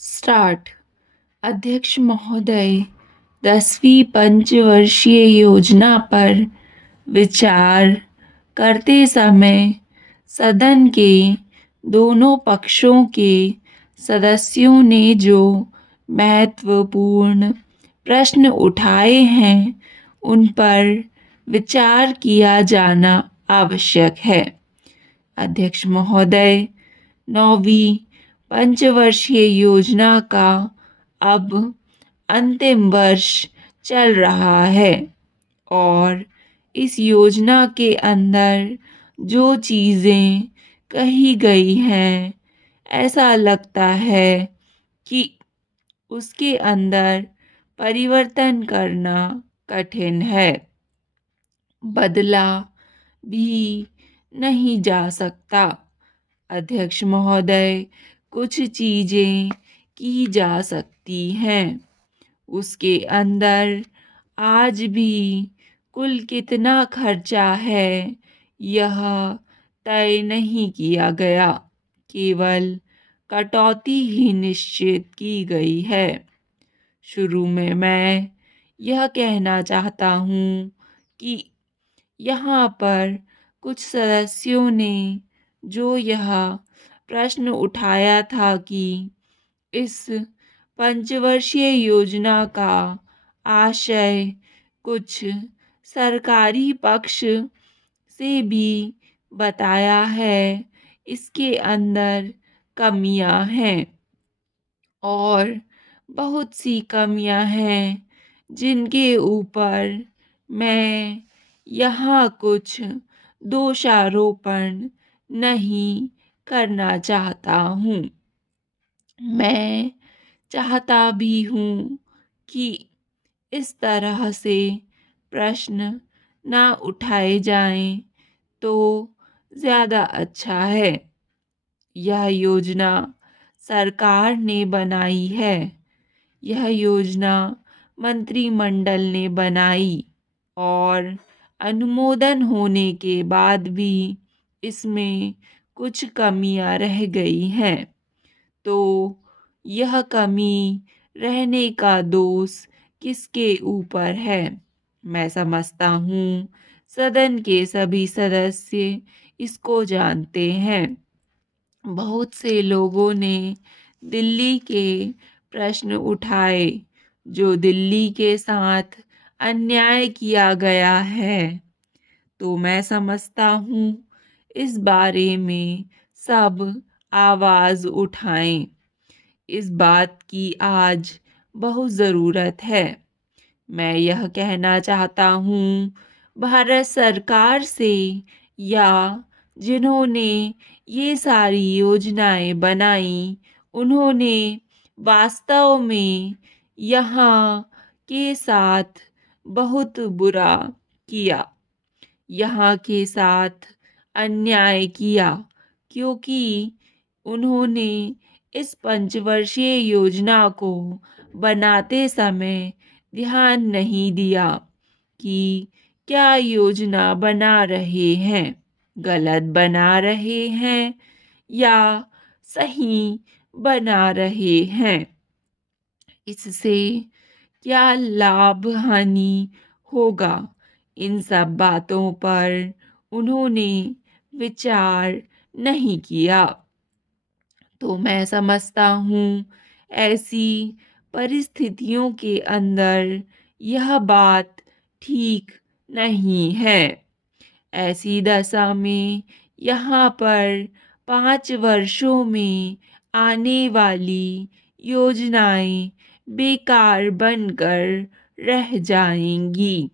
Start. अध्यक्ष महोदय, 10वीं पंचवर्षीय योजना पर विचार करते समय सदन के दोनों पक्षों के सदस्यों ने जो महत्वपूर्ण प्रश्न उठाए हैं उन पर विचार किया जाना आवश्यक है। अध्यक्ष महोदय, 9वीं पंचवर्षीय योजना का अब अंतिम वर्ष चल रहा है और इस योजना के अंदर जो चीज़ें कही गई हैं, ऐसा लगता है कि उसके अंदर परिवर्तन करना कठिन है। बदला भी नहीं जा सकता। अध्यक्ष महोदय, कुछ चीज़ें की जा सकती हैं। उसके अंदर आज भी कुल कितना खर्चा है यह तय नहीं किया गया, केवल कटौती ही निश्चित की गई है। शुरू में मैं यह कहना चाहता हूँ कि यहाँ पर कुछ सदस्यों ने जो यह प्रश्न उठाया था कि इस पंचवर्षीय योजना का आशय कुछ सरकारी पक्ष से भी बताया है, इसके अंदर कमियां हैं और बहुत सी कमियां हैं जिनके ऊपर मैं यहाँ कुछ दोषारोपण नहीं करना चाहता हूँ। मैं चाहता भी हूँ कि इस तरह से प्रश्न ना उठाए जाएं तो ज़्यादा अच्छा है। यह योजना सरकार ने बनाई है। यह योजना मंत्रिमंडल ने बनाई और अनुमोदन होने के बाद भी इसमें कुछ कमियां रह गई हैं, तो यह कमी रहने का दोष किसके ऊपर है? मैं समझता हूँ सदन के सभी सदस्य इसको जानते हैं। बहुत से लोगों ने दिल्ली के प्रश्न उठाए, जो दिल्ली के साथ अन्याय किया गया है, तो मैं समझता हूँ इस बारे में सब आवाज़ उठाएं। इस बात की आज बहुत ज़रूरत है। मैं यह कहना चाहता हूँ भारत सरकार से या जिन्होंने ये सारी योजनाएं बनाई, उन्होंने वास्तव में यहाँ के साथ बहुत बुरा किया, यहाँ के साथ अन्याय किया, क्योंकि उन्होंने इस पंचवर्षीय योजना को बनाते समय ध्यान नहीं दिया कि क्या योजना बना रहे हैं, गलत बना रहे हैं या सही बना रहे हैं, इससे क्या लाभ हानि होगा, इन सब बातों पर उन्होंने विचार नहीं किया। तो मैं समझता हूँ ऐसी परिस्थितियों के अंदर यह बात ठीक नहीं है। ऐसी दशा में यहाँ पर 5 वर्षों में आने वाली योजनाएं बेकार बनकर रह जाएंगी।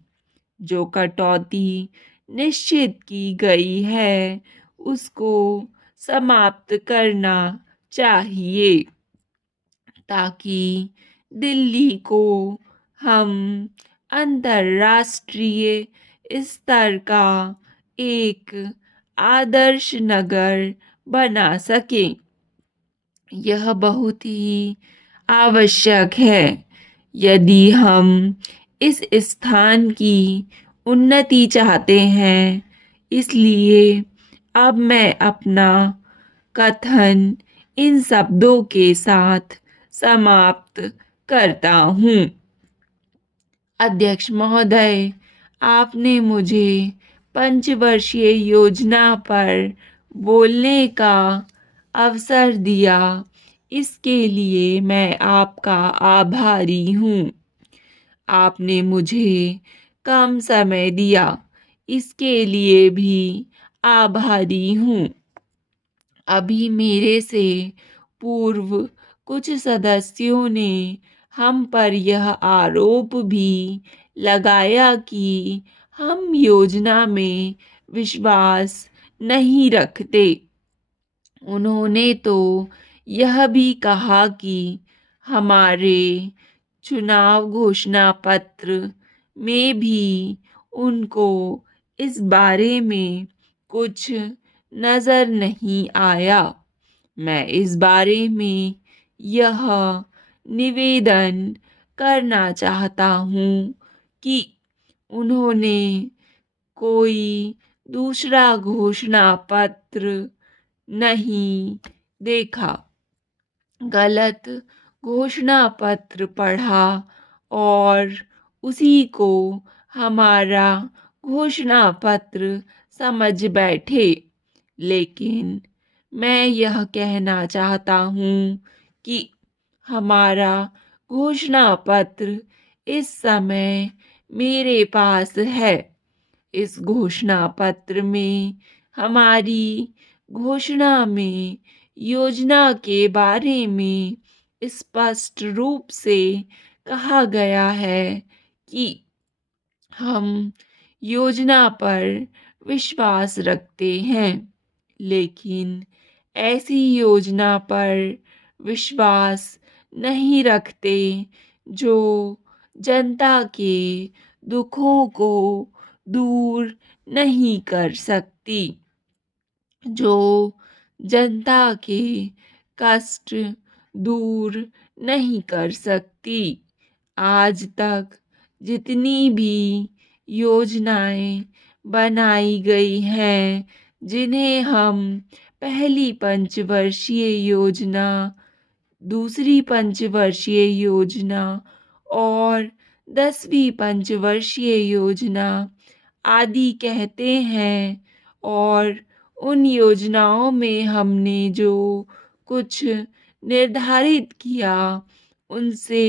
जो कटौती निश्चित की गई है उसको समाप्त करना चाहिए, ताकि दिल्ली को हम अंतर्राष्ट्रीय स्तर का एक आदर्श नगर बना सकें। यह बहुत ही आवश्यक है यदि हम इस स्थान की उन्नति चाहते हैं। इसलिए अब मैं अपना कथन इन शब्दों के साथ समाप्त करता हूँ। अध्यक्ष महोदय, आपने मुझे पंचवर्षीय योजना पर बोलने का अवसर दिया, इसके लिए मैं आपका आभारी हूँ। आपने मुझे कम समय दिया, इसके लिए भी आभारी हूँ। अभी मेरे से पूर्व कुछ सदस्यों ने हम पर यह आरोप भी लगाया कि हम योजना में विश्वास नहीं रखते। उन्होंने तो यह भी कहा कि हमारे चुनाव घोषणा पत्र में भी उनको इस बारे में कुछ नज़र नहीं आया। मैं इस बारे में यह निवेदन करना चाहता हूँ कि उन्होंने कोई दूसरा घोषणा पत्र नहीं देखा, गलत घोषणा पत्र पढ़ा और उसी को हमारा घोषणा पत्र समझ बैठे। लेकिन मैं यह कहना चाहता हूँ कि हमारा घोषणा पत्र इस समय मेरे पास है। इस घोषणा पत्र में हमारी घोषणा में योजना के बारे में स्पष्ट रूप से कहा गया है कि हम योजना पर विश्वास रखते हैं, लेकिन ऐसी योजना पर विश्वास नहीं रखते जो जनता के दुखों को दूर नहीं कर सकती, जो जनता के कष्ट दूर नहीं कर सकती। आज तक जितनी भी योजनाएं बनाई गई हैं, जिन्हें हम पहली पंचवर्षीय योजना, दूसरी पंचवर्षीय योजना और 10वीं पंचवर्षीय योजना आदि कहते हैं, और उन योजनाओं में हमने जो कुछ निर्धारित किया, उनसे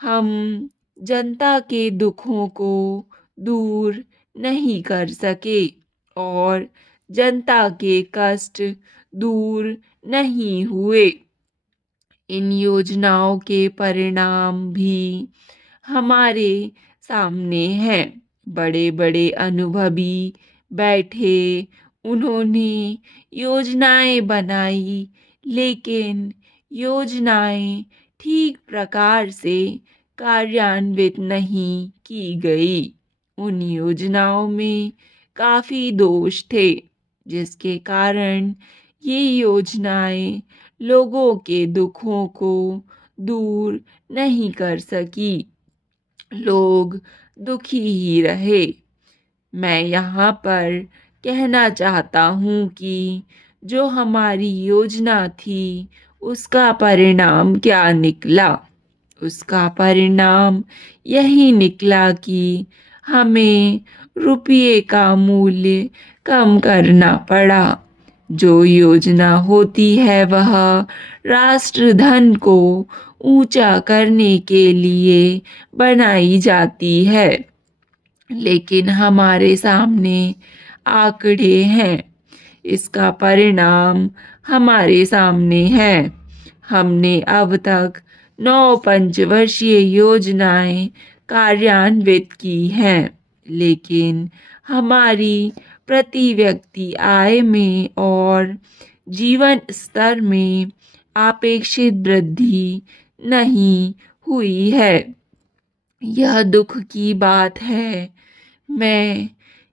हम जनता के दुखों को दूर नहीं कर सके और जनता के कष्ट दूर नहीं हुए। इन योजनाओं के परिणाम भी हमारे सामने हैं। बड़े बड़े अनुभवी बैठे, उन्होंने योजनाएं बनाई, लेकिन योजनाएं ठीक प्रकार से कार्यान्वित नहीं की गई। उन योजनाओं में काफ़ी दोष थे, जिसके कारण ये योजनाएं लोगों के दुखों को दूर नहीं कर सकी। लोग दुखी ही रहे। मैं यहाँ पर कहना चाहता हूँ कि जो हमारी योजना थी, उसका परिणाम क्या निकला? उसका परिणाम यही निकला कि हमें रुपये का मूल्य कम करना पड़ा। जो योजना होती है वह राष्ट्रधन को ऊंचा करने के लिए बनाई जाती है, लेकिन हमारे सामने आंकड़े हैं। इसका परिणाम हमारे सामने है। हमने अब तक 9 पंचवर्षीय योजनाएं कार्यान्वित की हैं, लेकिन हमारी प्रति व्यक्ति आय में और जीवन स्तर में अपेक्षित वृद्धि नहीं हुई है। यह दुख की बात है। मैं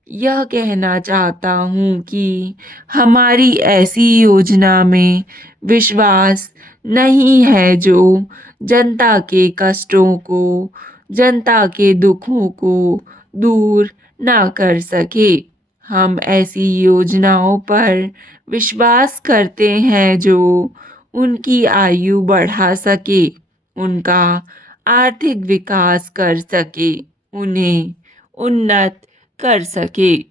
यह कहना चाहता हूँ कि हमारी ऐसी योजना में विश्वास नहीं है जो जनता के कष्टों को, जनता के दुखों को दूर ना कर सके। हम ऐसी योजनाओं पर विश्वास करते हैं जो उनकी आयु बढ़ा सके, उनका आर्थिक विकास कर सके, उन्हें उन्नत कर सके।